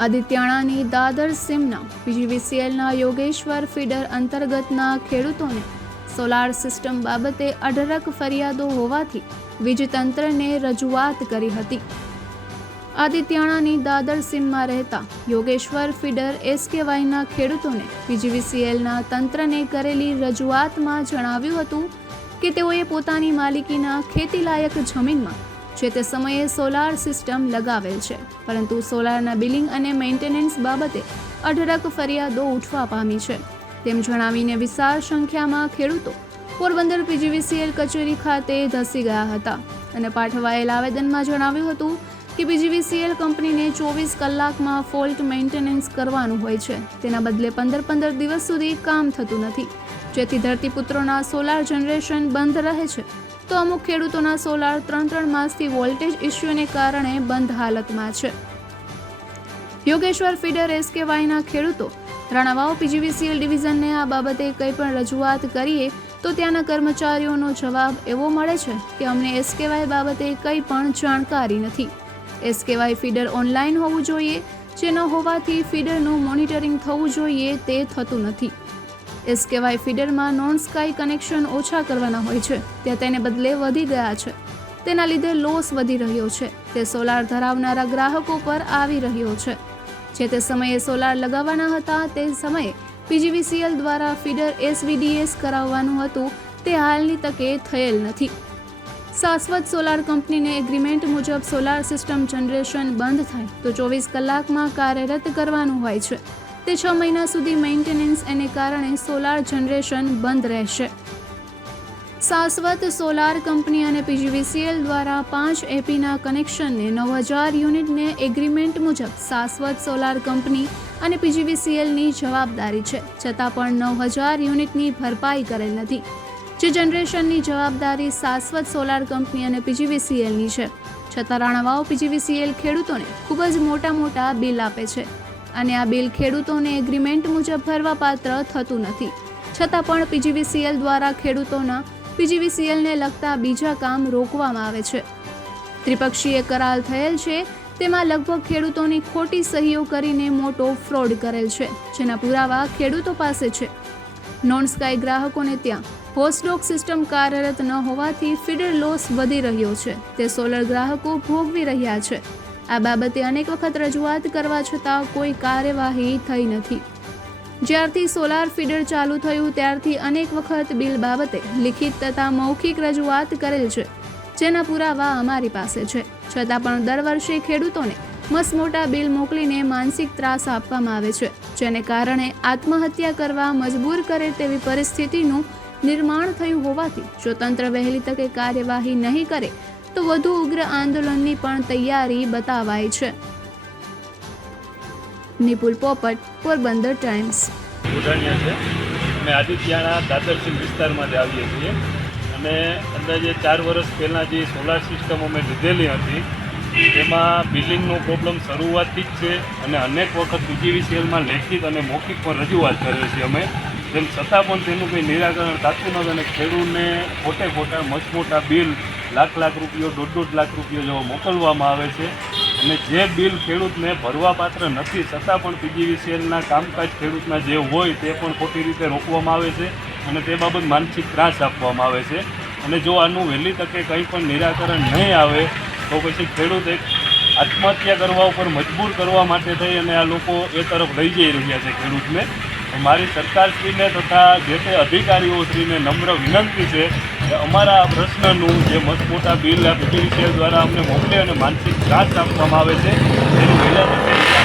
આદિત્યાણાની દાદર સીમના પીજીવીસીએલના Yogeshwar feeder અંતર્ગતના ખેડૂતોને solar system બાબતે અઢળક ફરિયાદો હોવાથી વીજતંત્રને રજૂઆત કરી હતી. આદિત્યાણાની દાદર સીમમાં રહેતા યોગેશ્વર ફીડર એસકેવાયના ખેડૂતોને પીજીવીસીએલના તંત્રને કરેલી રજૂઆતમાં જણાવ્યું હતું કે તેઓએ પોતાની માલિકીના ખેતીલાયક જમીનમાં જે તે સમયે સોલાર સિસ્ટમ લગાવેલ છે. પરંતુ સોલારના બિલિંગ અને મેન્ટેનન્સ બાબતે અઢળક ફરિયાદો ઉઠવા પામી છે. તેમ જણાવીને વિશાળ સંખ્યામાં ખેડૂતો પોરબંદર પીજીવીસીએલ કચેરી ખાતે ધસી ગયા હતા. અને પાઠવાયેલ આવેદનમાં જણાવ્યું હતું કે પીજીવીસીએલ કંપનીને ચોવીસ કલાકમાં ફોલ્ટ મેન્ટેનન્સ કરવાનું હોય છે. તેના બદલે પંદર પંદર દિવસ સુધી કામ થતું નથી. જેથી ધરતીપુત્રોના સોલાર જનરેશન બંધ રહે છે. તો અમુક ખેડૂતોના સોલાર ત્રણ ત્રણ માસથી વોલ્ટેજ ઇસ્યુને કારણે બંધ હાલતમાં છે. યોગેશ્વર ફીડર એસકેવાયના ખેડૂતો રાણાવાવ પીજીવીસીએલ ડિવિઝનને આ બાબતે કંઈ પણ રજૂઆત કરીએ તો ત્યાંના કર્મચારીઓનો જવાબ એવો મળે છે કે અમને એસકેવાય બાબતે કંઈ પણ જાણકારી નથી. એસકેવાય ફીડર ઓનલાઈન હોવું જોઈએ, જે ન હોવાથી ફીડરનું મોનિટરિંગ થવું જોઈએ તે થતું નથી. એસકેવાય ફીડરમાં નોન સ્કાય કનેક્શન ઓછા કરવાના હોય છે. ત્યાં તેને બદલે વધી ગયા છે. તેના લીધે લોસ વધી રહ્યો છે. તે સોલાર ધરાવનારા ગ્રાહકો પર આવી રહ્યો છે. જે તે સમયે સોલાર લગાવવાના હતા, તે સમયે પીજીવીસીએલ દ્વારા ફીડર એસવીડીએસ કરાવવાનું હતું. તે હાલની તકે થયેલ નથી. શાશ્વત સોલાર કંપનીને એગ્રીમેન્ટ મુજબ સોલાર સિસ્ટમ જનરેશન બંધ થાય તો ચોવીસ કલાકમાં કાર્યરત કરવાનું હોય છે. તે છ મહિના સુધી મેન્ટેનન્સ એને કારણે સોલાર જનરેશન બંધ રહેશે. શાશ્વત સોલાર કંપની અને પીજીવીસીએલ દ્વારા પાંચ એપીના કનેક્શનને નવ હજાર યુનિટને એગ્રીમેન્ટ મુજબ શાશ્વત સોલાર કંપની અને પીજીવીસીએલની જવાબદારી છે, છતાં પણ નવ હજાર યુનિટની ભરપાઈ કરેલ નથી, જે જનરેશનની જવાબદારી શાશ્વત સોલાર કંપની અને પીજીવીસીએલની છે. છતાં રાણાવાઓ પીજીવીસીએલ ખેડૂતોને ખૂબ જ મોટા મોટા બિલ આપે છે. અને આ બિલ ખેડૂતોને એગ્રીમેન્ટ મુજબ ભરવા પાત્ર થતું નથી. છતાં પણ પીજીવીસીએલ દ્વારા ખેડૂતોના પીજીવીસીએલને લગતા બીજા કામ રોકવામાં આવે છે. ત્રિપક્ષીય કરાર થયેલ છે, તેમાં લગભગ ખેડૂતોની ખોટી સહીઓ કરીને મોટો ફ્રોડ કરેલ છે, જેના પુરાવા ખેડૂતો પાસે છે. નોન સ્કાય ગ્રાહકોને ત્યાં હોસ્ટડોક સિસ્ટમ કાર્યરત ન હોવાથી ફીડર લોસ વધી રહ્યો છે. તે સોલર ગ્રાહકો ભોગવી રહ્યા છે. આ બાબતે અનેક વખત રજૂઆત કરવા છતાં કોઈ કાર્યવાહી થઈ નથી. જ્યારથી સોલાર ફીડર ચાલુ થયું, ત્યારથી અનેક વખત બિલ બાબતે લિખિત તથા મૌખિક રજૂઆત કરેલ છે, જેના પુરાવા અમારી પાસે છે. છતાં પણ દર વર્ષે ખેડૂતોને મસમોટા બિલ મોકલીને માનસિક ત્રાસ આપવામાં આવે છે, જેને કારણે આત્મહત્યા કરવા મજબૂર કરે તેવી પરિસ્થિતિનું નિર્માણ થયું હોવાથી જો તંત્ર વહેલી તકે કાર્યવાહી નહીં કરે તો વધુ ઉગ્ર આંદોલનની પણ તૈયારી બતાવાય છે. નિપુલ પોપટ, પોરબંદર ટાઈમ્સ. ઉડાણિયા છે. અમે આદિત્યાના દાદરસિંહ વિસ્તારમાંથી આવીએ છીએ. અને અંદાજે ચાર વર્ષ પહેલાં જે સોલાર સિસ્ટમ અમે લીધેલી હતી તેમાં બિલિંગનો પ્રોબ્લેમ શરૂઆતથી જ છે અને અનેક વખત બીજીવીસીએલમાં લેખિત અને મૌખિક પણ રજૂઆત કરેલ છે અમે. તેમ છતાં પણ તેનું કંઈ નિરાકરણ થતું નથી અને ખેડૂતને ખોટે ખોટા, મજમોટા બિલ લાખ લાખ રૂપિયો, દોઢ દોઢ લાખ રૂપિયો જેવો મોકલવામાં આવે છે. અને જે બિલ ખેડૂતને ભરવા પાત્ર નથી, છતાં પણ પીજીવીસીએલના કામકાજ ખેડૂતના જે હોય તે પણ ખોટી રીતે રોકવામાં આવે છે અને તે બાબત માનસિક ત્રાસ આપવામાં આવે છે. અને જો આનું વહેલી તકે કંઈ પણ નિરાકરણ નહીં આવે, તો પછી ખેડૂત એક આત્મહત્યા કરવા ઉપર મજબૂર કરવા માટે થઈ અને આ લોકો એ તરફ લઈ જઈ રહ્યા છે ખેડૂતને. મારી સરકારશ્રીને તથા જે તે અધિકારીઓશ્રીને નમ્ર વિનંતી છે અમારા પ્રશ્નનું જે મસમોટા બિલ આ પીજીવીસીએલ દ્વારા અમને મોકલે અને માનસિક ત્રાસ આપવામાં આવે છે. તેનું વહેલા